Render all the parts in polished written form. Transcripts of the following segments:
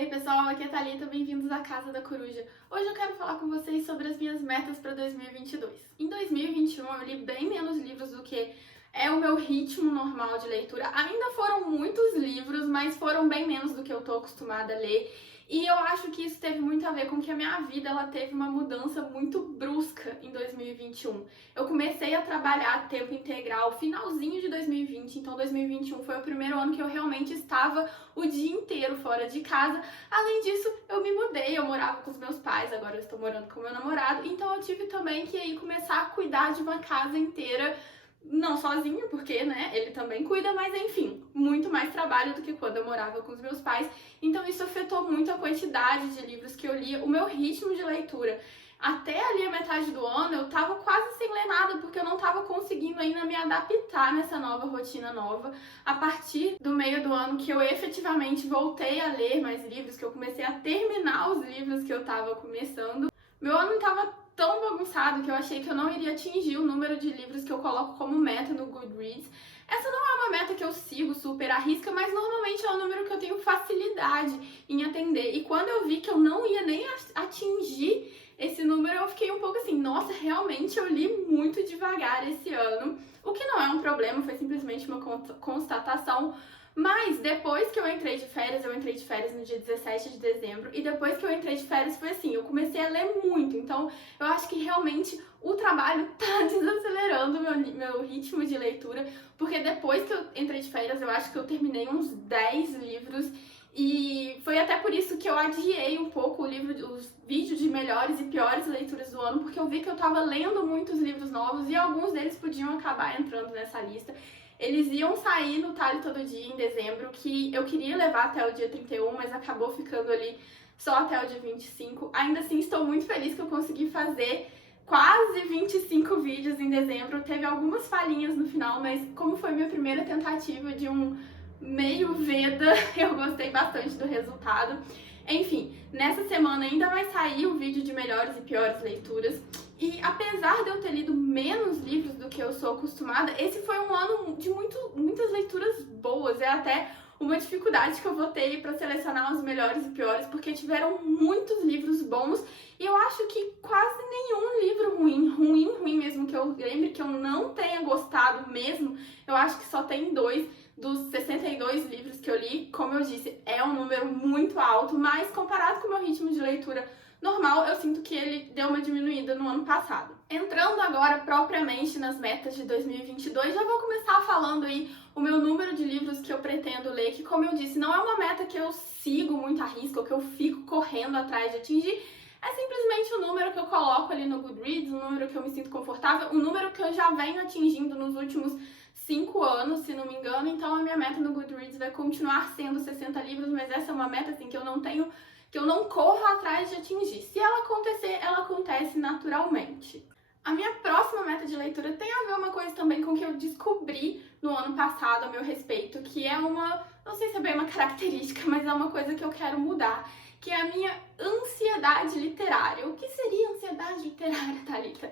Ei pessoal, aqui é a Thalita, bem-vindos à Casa da Coruja. Hoje eu quero falar com vocês sobre as minhas metas para 2022. Em 2021 eu li bem menos livros do que é o meu ritmo normal de leitura. Ainda foram muitos livros, mas foram bem menos do que eu estou acostumada a ler. E eu acho que isso teve muito a ver com que a minha vida ela teve uma mudança muito brusca em 2021. Eu comecei a trabalhar a tempo integral finalzinho de 2020, então 2021 foi o primeiro ano que eu realmente estava o dia inteiro fora de casa. Além disso, eu me mudei, eu morava com os meus pais, agora eu estou morando com meu namorado, então eu tive também que aí começar a cuidar de uma casa inteira. Não sozinha, porque, né, ele também cuida, mas enfim, muito mais trabalho do que quando eu morava com os meus pais. Então isso afetou muito a quantidade de livros que eu lia, o meu ritmo de leitura. Até ali a metade do ano eu tava quase sem ler nada, porque eu não tava conseguindo ainda me adaptar nessa nova rotina nova. A partir do meio do ano que eu efetivamente voltei a ler mais livros, que eu comecei a terminar os livros que eu tava começando, meu ano tava tão bagunçado que eu achei que eu não iria atingir o número de livros que eu coloco como meta no Goodreads. Essa não é uma meta que eu sigo super à risca, mas normalmente é um número que eu tenho facilidade em atender. E quando eu vi que eu não ia nem atingir esse número, eu fiquei um pouco assim, nossa, realmente eu li muito devagar esse ano. O que não é um problema, foi simplesmente uma constatação. Mas depois que eu entrei de férias no dia 17 de dezembro, e depois que eu entrei de férias foi assim, eu comecei a ler muito, então eu acho que realmente o trabalho tá desacelerando meu ritmo de leitura, porque depois que eu entrei de férias eu acho que eu terminei uns 10 livros, e foi até por isso que eu adiei um pouco os vídeos de melhores e piores leituras do ano, porque eu vi que eu tava lendo muitos livros novos e alguns deles podiam acabar entrando nessa lista. Eles iam sair no Talhe Todo Dia em dezembro, que eu queria levar até o dia 31, mas acabou ficando ali só até o dia 25. Ainda assim, estou muito feliz que eu consegui fazer quase 25 vídeos em dezembro. Teve algumas falhinhas no final, mas como foi minha primeira tentativa de um meio Veda, eu gostei bastante do resultado. Enfim, nessa semana ainda vai sair o vídeo de melhores e piores leituras. E apesar de eu ter lido menos livros do que eu sou acostumada, esse foi um ano de muitas leituras boas. É até uma dificuldade que eu vou ter para selecionar os melhores e piores, porque tiveram muitos livros bons e eu acho que quase nenhum livro ruim mesmo, que eu lembre que eu não tenha gostado mesmo. Eu acho que só tem 2 dos 62 livros que eu li. Como eu disse, é um número muito alto, mas comparado com o meu ritmo de leitura normal, eu sinto que ele deu uma diminuída no ano passado. Entrando agora propriamente nas metas de 2022, já vou começar falando aí o meu número de livros que eu pretendo ler, que como eu disse, não é uma meta que eu sigo muito à risca, ou que eu fico correndo atrás de atingir, é simplesmente o número que eu coloco ali no Goodreads, um número que eu me sinto confortável, um número que eu já venho atingindo nos últimos 5 anos, se não me engano, então a minha meta no Goodreads vai continuar sendo 60 livros, mas essa é uma meta assim que eu não corro atrás de atingir. Se ela acontecer, ela acontece naturalmente. A minha próxima meta de leitura tem a ver uma coisa também com o que eu descobri no ano passado a meu respeito, que é não sei se é bem uma característica, mas é uma coisa que eu quero mudar, que é a minha ansiedade literária. O que seria ansiedade literária, Thalita?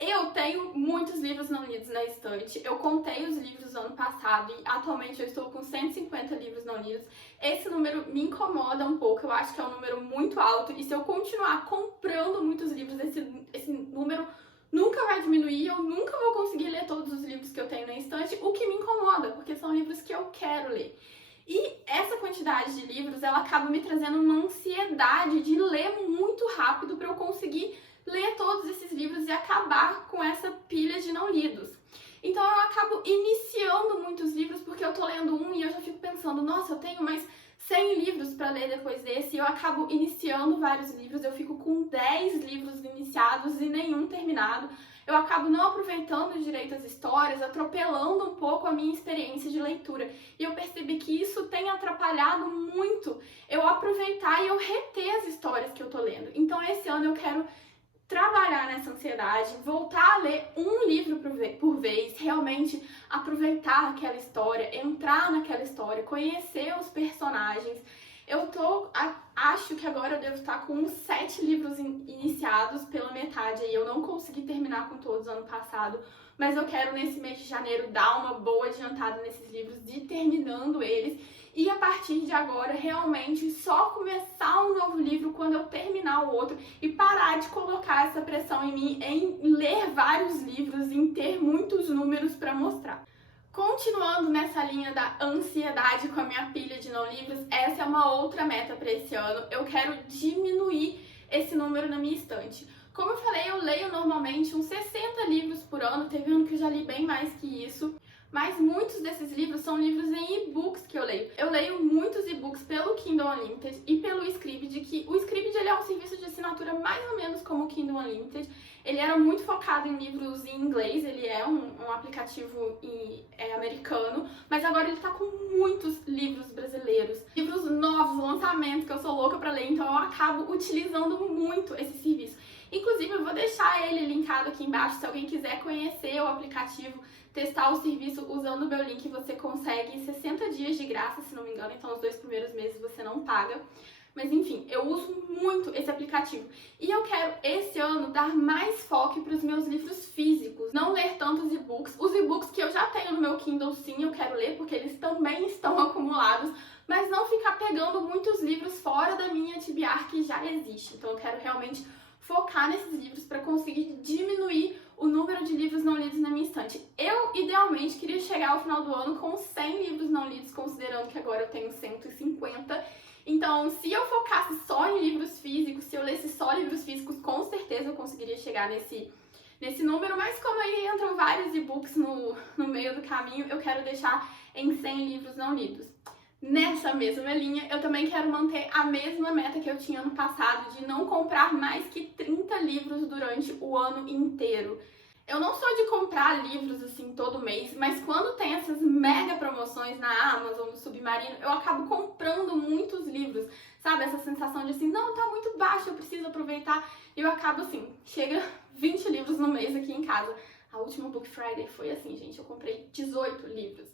Eu tenho muitos livros não lidos na estante. Eu contei os livros no ano passado e atualmente eu estou com 150 livros não lidos. Esse número me incomoda um pouco, eu acho que é um número muito alto e se eu continuar comprando muitos livros, esse número nunca vai diminuir, eu nunca vou conseguir ler todos os livros que eu tenho na estante, o que me incomoda, porque são livros que eu quero ler. E essa quantidade de livros, ela acaba me trazendo uma ansiedade de ler muito rápido para eu conseguir ler todos esses livros e acabar com essa pilha de não lidos. Então eu acabo iniciando muitos livros porque eu tô lendo um e eu já fico pensando, nossa, eu tenho mais 100 livros para ler depois desse, e eu acabo iniciando vários livros, eu fico com 10 livros iniciados e nenhum terminado. Eu acabo não aproveitando direito as histórias, atropelando um pouco a minha experiência de leitura. E eu percebi que isso tem atrapalhado muito eu aproveitar e eu reter as histórias que eu tô lendo. Então esse ano eu quero trabalhar nessa ansiedade, voltar a ler um livro por vez, realmente aproveitar aquela história, entrar naquela história, conhecer os personagens. Acho que agora eu devo estar com uns 7 livros iniciados pela metade e eu não consegui terminar com todos ano passado, mas eu quero nesse mês de janeiro dar uma boa adiantada nesses livros, de terminando eles, e a partir de agora realmente só começar terminar o outro e parar de colocar essa pressão em mim em ler vários livros, em ter muitos números para mostrar. Continuando nessa linha da ansiedade com a minha pilha de não livros, essa é uma outra meta para esse ano. Eu quero diminuir esse número na minha estante. Como eu falei, eu leio normalmente uns 60 livros por ano, teve ano que eu já li bem mais que isso. Mas muitos desses livros são livros em e-books que eu leio. Eu leio muitos e-books pelo Kindle Unlimited e pelo Scribd, que o Scribd ele é um serviço de assinatura mais ou menos como o Kindle Unlimited. Ele era muito focado em livros em inglês, ele é um aplicativo americano, mas agora ele tá com muitos livros brasileiros, livros novos, lançamentos, que eu sou louca pra ler, então eu acabo utilizando muito esse serviço. Inclusive, eu vou deixar ele linkado aqui embaixo, se alguém quiser conhecer o aplicativo, testar o serviço, usando o meu link, você consegue 60 dias de graça, se não me engano, então os 2 primeiros meses você não paga. Mas enfim, eu uso muito esse aplicativo. E eu quero, esse ano, dar mais foco para os meus livros físicos. Não ler tantos e-books. Os e-books que eu já tenho no meu Kindle, sim, eu quero ler, porque eles também estão acumulados. Mas não ficar pegando muitos livros fora da minha TBR que já existe. Então eu quero realmente focar nesses livros para conseguir diminuir o número de livros não lidos na minha estante. Eu, idealmente, queria chegar ao final do ano com 100 livros não lidos, considerando que agora eu tenho 150. Então, se eu focasse só em livros físicos, se eu lesse só livros físicos, com certeza eu conseguiria chegar nesse número, mas como aí entram vários e-books no meio do caminho, eu quero deixar em 100 livros não lidos. Nessa mesma linha, eu também quero manter a mesma meta que eu tinha ano passado, de não comprar mais que 30 livros durante o ano inteiro. Eu não sou de comprar livros assim todo mês, mas quando tem essas mega promoções na Amazon, no Submarino, eu acabo comprando muitos livros, sabe? Essa sensação de assim, não, tá muito baixo, eu preciso aproveitar. E eu acabo assim, chega 20 livros no mês aqui em casa. A última Book Friday foi assim, gente, eu comprei 18 livros.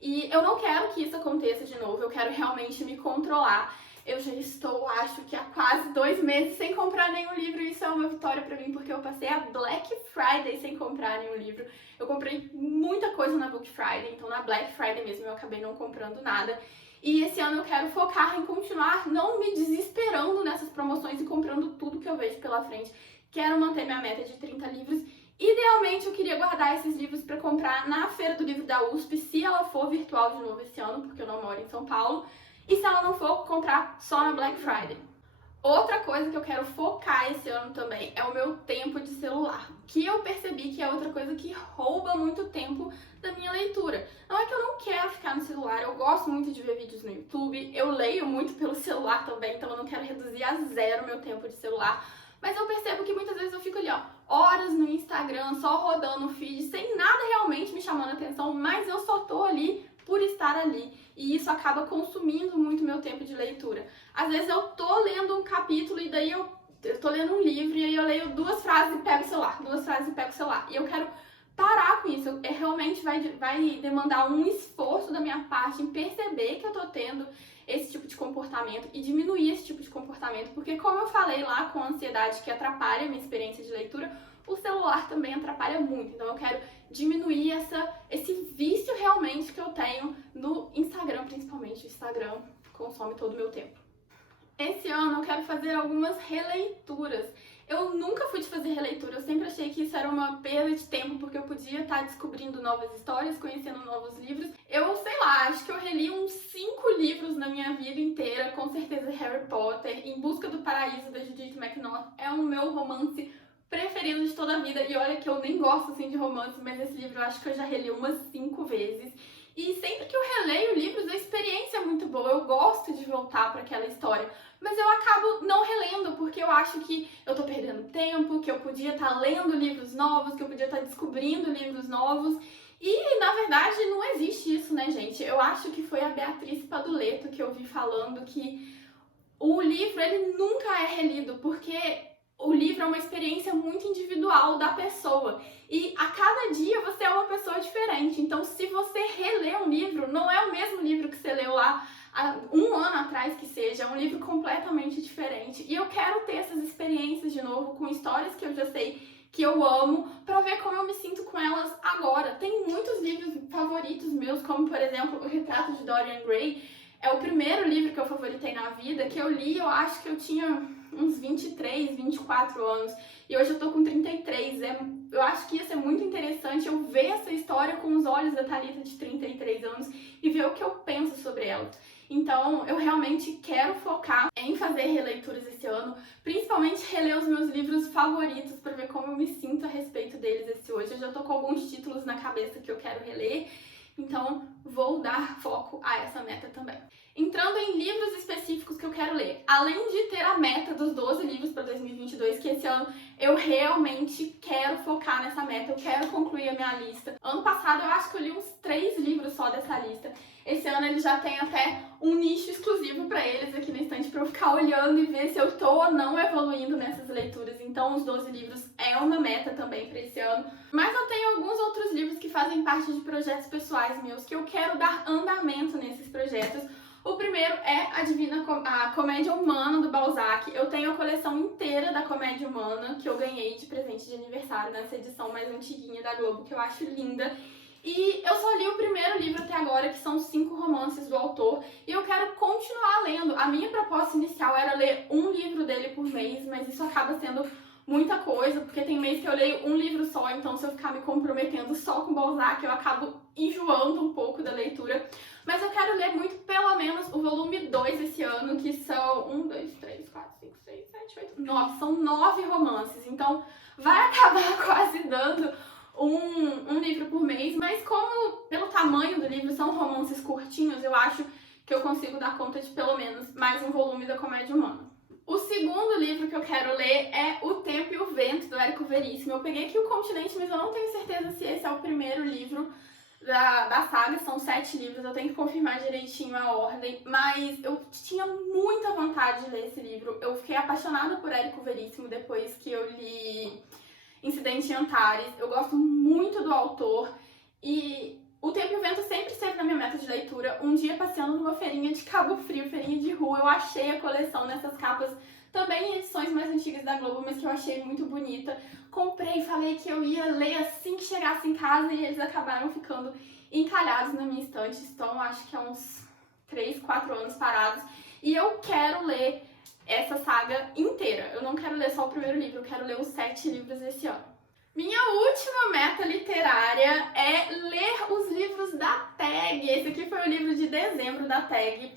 E eu não quero que isso aconteça de novo, eu quero realmente me controlar. Eu já estou, acho que há quase 2 meses sem comprar nenhum livro, e isso é uma vitória pra mim, porque eu passei a Black Friday sem comprar nenhum livro. Eu comprei muita coisa na Book Friday, então na Black Friday mesmo eu acabei não comprando nada. E esse ano eu quero focar em continuar não me desesperando nessas promoções e comprando tudo que eu vejo pela frente. Quero manter minha meta de 30 livros. Idealmente eu queria guardar esses livros para comprar na Feira do Livro da USP, se ela for virtual de novo esse ano, porque eu não moro em São Paulo. E se ela não for, comprar só na Black Friday. Outra coisa que eu quero focar esse ano também é o meu tempo de celular, que eu percebi que é outra coisa que rouba muito tempo da minha leitura. Não é que eu não quero ficar no celular, eu gosto muito de ver vídeos no YouTube, eu leio muito pelo celular também, então eu não quero reduzir a 0 o meu tempo de celular. Mas eu percebo que muitas vezes eu fico ali, horas no Instagram, só rodando o feed, sem nada realmente me chamando a atenção, mas eu só tô ali por estar ali. E isso acaba consumindo muito meu tempo de leitura. Às vezes eu tô lendo um capítulo e daí eu tô lendo um livro e aí eu leio 2 frases e pego o celular, 2 frases e pego o celular. E eu quero parar com isso. Realmente vai demandar um esforço da minha parte em perceber que eu tô tendo esse tipo de comportamento e diminuir esse tipo de comportamento, porque como eu falei lá com a ansiedade que atrapalha a minha experiência de leitura, o celular também atrapalha muito. Então eu quero diminuir esse vício realmente que eu tenho no Instagram, principalmente. O Instagram consome todo o meu tempo. Esse ano eu quero fazer algumas releituras. Eu nunca fui de fazer releitura, eu sempre achei que isso era uma perda de tempo, porque eu podia estar descobrindo novas histórias, conhecendo novos livros. Eu, sei lá, acho que eu reli uns 5 livros na minha vida inteira, com certeza Harry Potter, Em Busca do Paraíso, da Judith McNaught, é o meu romance preferido de toda a vida. E olha que eu nem gosto assim de romance, mas esse livro eu acho que eu já reli umas 5 vezes. E sempre que eu releio livros, a experiência é muito boa, eu gosto de voltar para aquela história. Mas eu acabo não relendo, porque eu acho que eu tô perdendo tempo, que eu podia estar lendo livros novos, que eu podia estar descobrindo livros novos. E, na verdade, não existe isso, né, gente? Eu acho que foi a Beatriz Paduleto que eu vi falando que o livro, ele nunca é relido, porque o livro é uma experiência muito individual da pessoa. E a cada dia você é uma pessoa diferente. Então, se você relê um livro, não é o mesmo livro que você leu lá há 1 ano atrás, que seja. É um livro completamente diferente. E eu quero ter essas experiências de novo, com histórias que eu já sei que eu amo, pra ver como eu me sinto com elas agora. Tem muitos livros favoritos meus, como, por exemplo, O Retrato de Dorian Gray. É o primeiro livro que eu favoritei na vida, que eu li, eu acho que eu tinha uns 23, 24 anos, e hoje eu tô com 33. Eu acho que ia ser muito interessante eu ver essa história com os olhos da Thalita de 33 anos e ver o que eu penso sobre ela. Então, eu realmente quero focar em fazer releituras esse ano, principalmente reler os meus livros favoritos para ver como eu me sinto a respeito deles esse hoje. Eu já tô com alguns títulos na cabeça que eu quero reler, então vou dar foco a essa meta também. Entrando em livros específicos que eu quero ler, além de ter a meta dos 12 livros para 2022, que esse ano eu realmente quero focar nessa meta, eu quero concluir a minha lista. Ano passado eu acho que eu li uns 3 livros só dessa lista. Esse ano ele já tem até um nicho exclusivo para eles aqui na estante para eu ficar olhando e ver se eu tô ou não evoluindo nessas leituras. Então os 12 livros é uma meta também para esse ano. Mas eu tenho alguns outros livros que fazem parte de projetos pessoais meus, que eu quero dar andamento nesses projetos. O primeiro é a Comédia Humana, do Balzac. Eu tenho a coleção inteira da Comédia Humana, que eu ganhei de presente de aniversário nessa edição mais antiguinha da Globo, que eu acho linda. E eu só li o primeiro livro até agora, que são 5 romances do autor, e eu quero continuar lendo. A minha proposta inicial era ler um livro dele por mês, mas isso acaba sendo muita coisa, porque tem mês que eu leio um livro só, então se eu ficar me comprometendo só com Balzac, eu acabo enjoando um pouco da leitura. Mas eu quero ler muito, pelo menos, o volume 2 esse ano, que são 1, 2, 3, 4, 5, 6, 7, 8, 9. São 9 romances, então vai acabar quase dando um livro por mês, mas como pelo tamanho do livro são romances curtinhos, eu acho que eu consigo dar conta de pelo menos mais um volume da Comédia Humana. O segundo livro que eu quero ler é O Tempo e o Vento, do Érico Veríssimo. Eu peguei aqui o Continente, mas eu não tenho certeza se esse é o primeiro livro da saga. São 7 livros, eu tenho que confirmar direitinho a ordem, mas eu tinha muita vontade de ler esse livro. Eu fiquei apaixonada por Érico Veríssimo depois que eu li Incidente em Antares. Eu gosto muito do autor e O Tempo e o Vento sempre esteve na minha meta de leitura. Um dia, passeando numa feirinha de Cabo Frio, feirinha de rua, eu achei a coleção nessas capas, também em edições mais antigas da Globo, mas que eu achei muito bonita. Comprei e falei que eu ia ler assim que chegasse em casa e eles acabaram ficando encalhados na minha estante. Estão, acho que há uns 3, 4 anos parados. E eu quero ler essa saga inteira. Eu não quero ler só o primeiro livro, eu quero ler os 7 livros esse ano. Minha última meta literária é ler os livros da TAG. Esse aqui foi o livro de dezembro da TAG.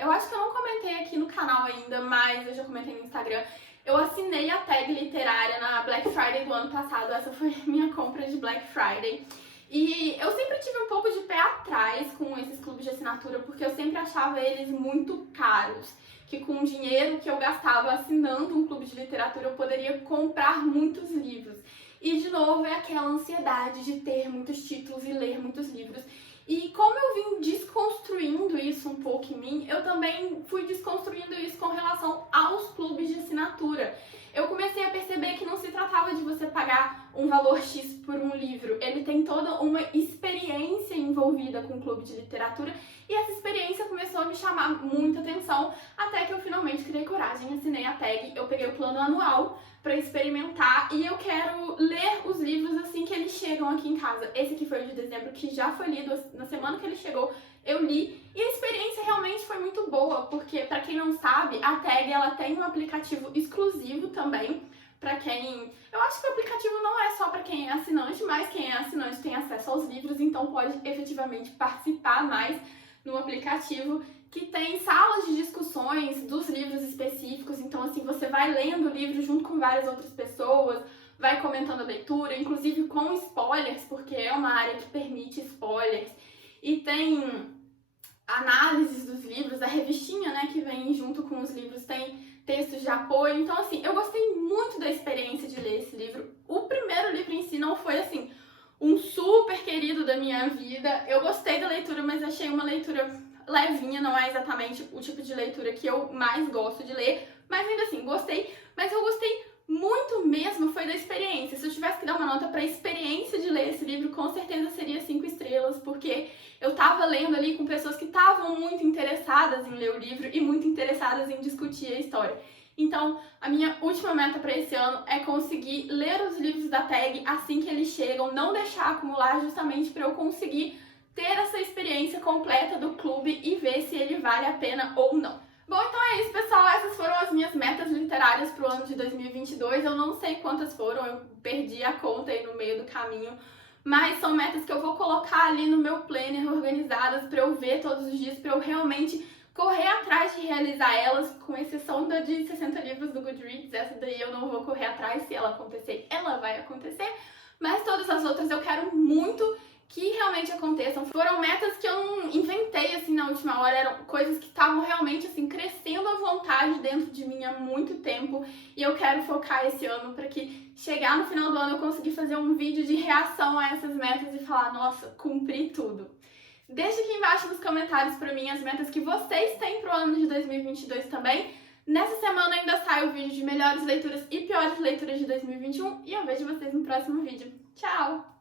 Eu acho que eu não comentei aqui no canal ainda, mas eu já comentei no Instagram. Eu assinei a TAG literária na Black Friday do ano passado. Essa foi minha compra de Black Friday. E eu sempre tive um pouco de pé atrás com esses clubes de assinatura, porque eu sempre achava eles muito caros. Que com o dinheiro que eu gastava assinando um clube de literatura, eu poderia comprar muitos livros. E, de novo, é aquela ansiedade de ter muitos títulos e ler muitos livros. E como eu vim desconstruindo isso um pouco em mim, eu também fui desconstruindo isso com relação aos clubes de assinatura. Eu comecei a perceber que não se tratava de você pagar um valor X por um livro. Ele tem toda uma experiência envolvida com o clube de literatura e essa experiência começou a me chamar muita atenção, até que eu finalmente criei coragem, assinei a TAG, eu peguei o plano anual para experimentar e eu quero ler os livros assim que eles chegam aqui em casa. Esse aqui foi o de dezembro, que já foi lido na semana que ele chegou, eu li e a experiência realmente foi muito boa, porque para quem não sabe, a TAG ela tem um aplicativo exclusivo também para quem... Eu acho que o aplicativo não é só para quem é assinante, mas quem é assinante tem acesso aos livros, então pode efetivamente participar mais no aplicativo, que tem salas de discussões dos livros específicos. Então assim, você vai lendo o livro junto com várias outras pessoas, vai comentando a leitura, inclusive com spoilers, porque é uma área que permite spoilers, e tem análises dos livros, a revistinha, né, que vem junto com os livros, tem textos de apoio. Então assim, eu gostei muito da experiência de ler esse livro. O primeiro livro em si não foi assim um super querido da minha vida. Eu gostei da leitura, mas achei uma leitura levinha, não é exatamente o tipo de leitura que eu mais gosto de ler, mas ainda assim, gostei. Mas eu gostei muito mesmo foi da experiência. Se eu tivesse que dar uma nota para a experiência de ler esse livro, com certeza seria 5 estrelas, porque eu tava lendo ali com pessoas que estavam muito interessadas em ler o livro e muito interessadas em discutir a história. Então, a minha última meta para esse ano é conseguir ler os livros da TAG assim que eles chegam, não deixar acumular, justamente para eu conseguir ter essa experiência completa do clube e ver se ele vale a pena ou não. Bom, então é isso, pessoal. Essas foram as minhas metas literárias depois, eu não sei quantas foram, eu perdi a conta aí no meio do caminho, mas são metas que eu vou colocar ali no meu planner organizadas pra eu ver todos os dias, pra eu realmente correr atrás de realizar elas, com exceção da de 60 livros do Goodreads. Essa daí eu não vou correr atrás, se ela acontecer, ela vai acontecer, mas todas as outras eu quero muito que realmente aconteçam. Foram metas que eu não inventei assim na última hora, eram coisas que estavam realmente assim crescendo à vontade dentro de mim há muito tempo, e eu quero focar esse ano para que chegar no final do ano eu conseguir fazer um vídeo de reação a essas metas e falar, nossa, cumpri tudo. Deixa aqui embaixo nos comentários para mim as metas que vocês têm pro ano de 2022 também. Nessa semana ainda sai o vídeo de melhores leituras e piores leituras de 2021 e eu vejo vocês no próximo vídeo. Tchau!